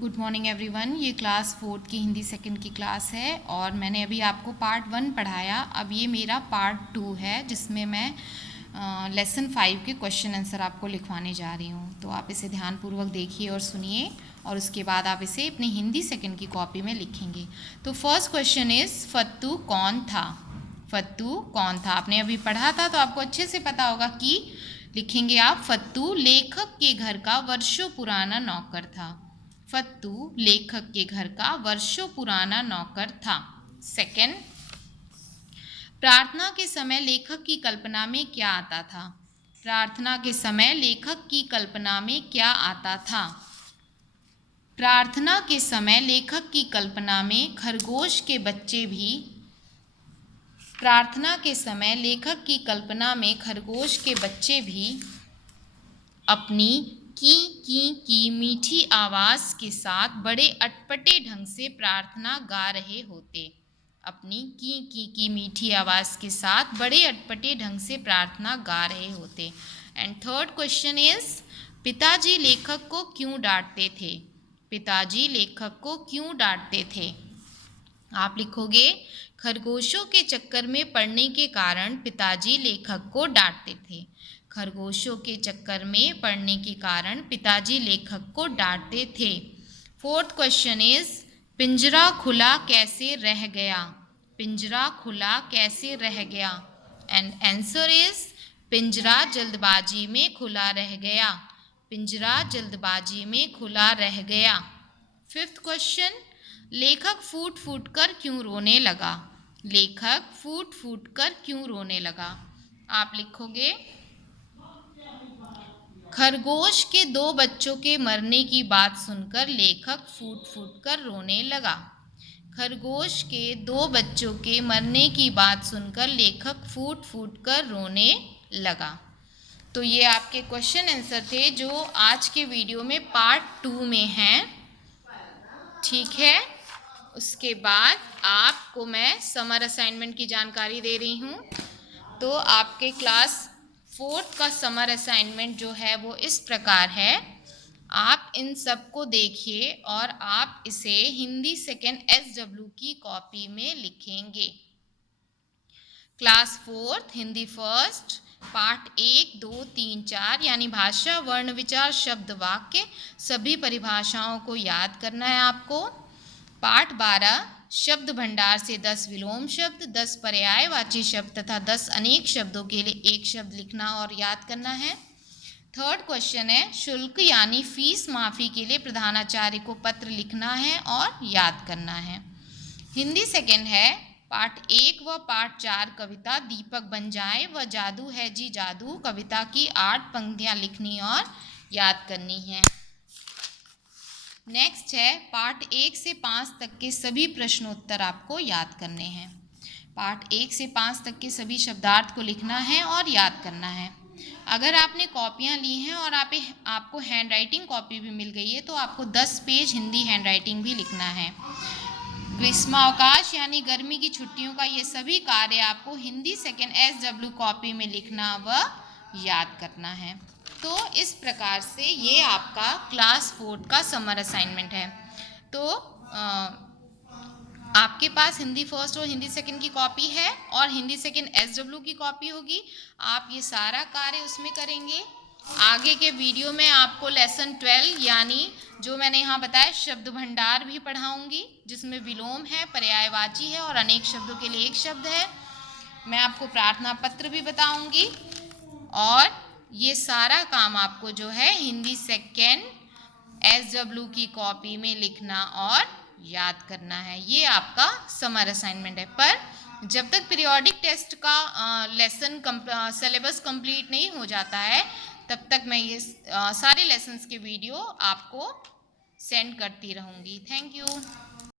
Good morning everyone. ये class 4 की Hindi second की क्लास है और मैंने अभी आपको पार्ट 1 पढ़ाया। अब ये मेरा पार्ट 2 है जिसमें मैं लेसन 5 के क्वेश्चन आंसर आपको लिखवाने जा रही हूँ। तो आप इसे ध्यानपूर्वक देखिए और सुनिए और उसके बाद आप इसे अपनी हिंदी सेकंड की कॉपी में लिखेंगे। तो फर्स्ट क्वेश्चन इज़ फत्तू कौन था। फत्तू कौन था आपने अभी पढ़ा था तो आपको अच्छे से पता होगा कि लिखेंगे आप फत्तू लेखक के घर का वर्षों पुराना नौकर था। फत्तू लेखक के घर का वर्षों पुराना नौकर था। सेकंड, प्रार्थना के समय लेखक की कल्पना में क्या आता था। प्रार्थना के समय लेखक की कल्पना में क्या आता था। प्रार्थना के समय लेखक की कल्पना में खरगोश के बच्चे भी प्रार्थना के समय लेखक की कल्पना में खरगोश के बच्चे भी अपनी की मीठी आवाज़ के साथ बड़े अटपटे ढंग से प्रार्थना गा रहे होते। अपनी की मीठी आवाज़ के साथ बड़े अटपटे ढंग से प्रार्थना गा रहे होते। एंड थर्ड क्वेश्चन इज, पिताजी लेखक को क्यों डांटते थे। पिताजी लेखक को क्यों डांटते थे। आप लिखोगे खरगोशों के चक्कर में पड़ने के कारण पिताजी लेखक को डांटते थे। खरगोशों के चक्कर में पड़ने के कारण पिताजी लेखक को डांटते थे। फोर्थ क्वेश्चन इज, पिंजरा खुला कैसे रह गया। पिंजरा खुला कैसे रह गया। एंड आंसर इज, पिंजरा जल्दबाजी में खुला रह गया। पिंजरा जल्दबाजी में खुला रह गया। फिफ्थ क्वेश्चन, लेखक फूट फूट कर क्यों रोने लगा। लेखक फूट फूट कर क्यों रोने लगा। आप लिखोगे खरगोश के 2 बच्चों के मरने की बात सुनकर लेखक फूट फूट कर रोने लगा। खरगोश के 2 बच्चों के मरने की बात सुनकर लेखक फूट फूट कर रोने लगा। तो ये आपके क्वेश्चन आंसर थे जो आज के वीडियो में पार्ट 2 में हैं। ठीक है, उसके बाद आपको मैं समर असाइनमेंट की जानकारी दे रही हूँ। तो आपके क्लास 4 का समर असाइनमेंट जो है वो इस प्रकार है। आप इन सब को देखिए और आप इसे हिंदी सेकेंड SW की कॉपी में लिखेंगे। क्लास 4 हिंदी फर्स्ट पार्ट 1, 2, 3, 4 यानी भाषा, वर्ण, विचार, शब्द, वाक्य सभी परिभाषाओं को याद करना है आपको। पार्ट 12 शब्द भंडार से 10 विलोम शब्द, 10 पर्यायवाची शब्द तथा 10 अनेक शब्दों के लिए एक शब्द लिखना और याद करना है। थर्ड क्वेश्चन है, शुल्क यानी फीस माफ़ी के लिए प्रधानाचार्य को पत्र लिखना है और याद करना है। हिंदी सेकेंड है पार्ट 1 व पार्ट 4 कविता दीपक बन जाए व जादू है जी जादू कविता की 8 पंक्तियाँ लिखनी और याद करनी है। नेक्स्ट है पार्ट 1 से 5 तक के सभी प्रश्नोत्तर आपको याद करने हैं। पार्ट 1 से 5 तक के सभी शब्दार्थ को लिखना है और याद करना है। अगर आपने कॉपियाँ ली हैं और आपको हैंड राइटिंग कॉपी भी मिल गई है तो आपको 10 पेज हिंदी हैंड राइटिंग भी लिखना है। ग्रीष्मावकाश यानी गर्मी की छुट्टियों का ये सभी कार्य आपको हिंदी सेकेंड SW कॉपी में लिखना व याद करना है। तो इस प्रकार से ये आपका क्लास 4 का समर असाइनमेंट है। तो आपके पास हिंदी फर्स्ट और हिंदी सेकंड की कॉपी है और हिंदी सेकंड SW की कॉपी होगी। आप ये सारा कार्य उसमें करेंगे। आगे के वीडियो में आपको लेसन 12 यानी जो मैंने यहाँ बताया शब्द भंडार भी पढ़ाऊँगी, जिसमें विलोम है, पर्यायवाची है और अनेक शब्दों के लिए एक शब्द है। मैं आपको प्रार्थना पत्र भी बताऊँगी और ये सारा काम आपको जो है हिंदी सेकेंड SW की कॉपी में लिखना और याद करना है। ये आपका समर असाइनमेंट है। पर जब तक पीरियोडिक टेस्ट का लेसन सिलेबस कंप्लीट नहीं हो जाता है तब तक मैं ये सारे लेसन्स के वीडियो आपको सेंड करती रहूँगी। Thank you.